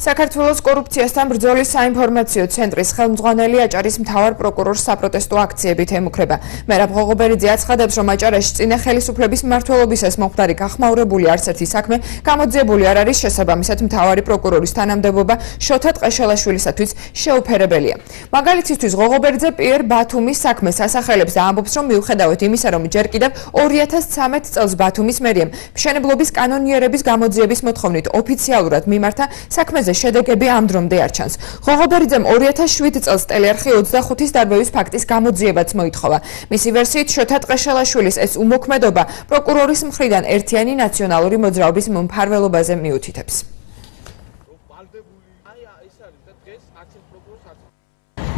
საქართველოს კორუფციასთან ბრძოლის საინფორმაციო ცენტრის ხელმძღვანელი აჭარის მთავარ პროკურორს საპროტესტო აქციებით ემუქრება. მერაბ ღოღობერიძე აცხადებს, რომ აჭარაში წინა ხელისუფლების მმართველობისას მომხდარი გახმაურებული არც ერთი საქმე გამოძიებული არ არის, შესაბამისად მთავარი პროკურორის თანამდებობა შოთა ტყეშელაშვილისათვის შეუფერებელია. მაგალითისთვის ღოღობერიძე პიერ ბათუმის საქმეს ასახელებს და ამბობს, რომ მიუხედავად იმისა, რომ ჯერ კიდევ 2013 წელს ბათუმის მერიამ მშენებლობის კანონიერების გამოძიების მოთხოვნით ოფიციალურად მიმართა საქმეზე შედეგები ამ დრომდე არ ჩანს. ღოღობერიძემ 2007 წელს ტელეარხი 25-ის დარბევის ფაქტის გამოძიებაც მოითხოვა. მისი ვერსიით შოთა ტყეშელაშვილის ეს უმოქმედობა პროკურორის მხრიდან ერთიანი ნაციონალური მოძრაობის მომფარველობაზე მიუთითებს.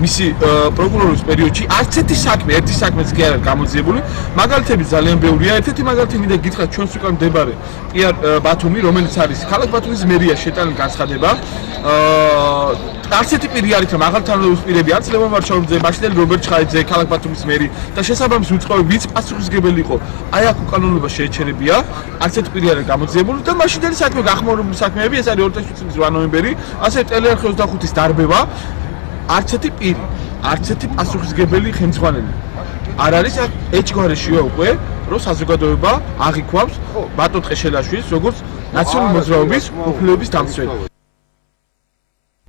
მისი პროკურორის პერიოდში არც ერთი საქმეც კი არ არის გამოძიებული. მაგალითები ძალიან ბევრია. ერთ-ერთი მაგალითი მინდა გითხრათ ჩვენს უკან მდებარე პიერ ბათუმი, რომელიც არის ქალაქ ბათუმის მერია შეტანილი განცხადება. არც ერთი პირი არის, რომ ახალ თანამდებობის პირები, არც ლევან ვარშავიძე, მაშინდელი რობერტ ჩხაიძე, ქალაქ ბათუმის მერი და შესაბამისი უწყობი ვინც პასუხისმგებელი იყო. აი აქ უკანონობა შეეჩერებია. არც ერთი პირი არ არის გამოძიებული და მაშინდელი საქმე გახმაურებული საქმეები, ეს არის 2007 წლის 8 ნოემბერი, ასე ტელეარხი 25-ის დარბევა. არც ერთი პირი, არც ერთი პასუხისმგებელი ხელმძღვანელი არ არის. ეჭგვარიშია უკვე, რომ საზოგადოება აღიქვამს ბატონ ტყეშელაშვილის როგორც ნაციონალური მოძრაობის უფლებების დამცველი.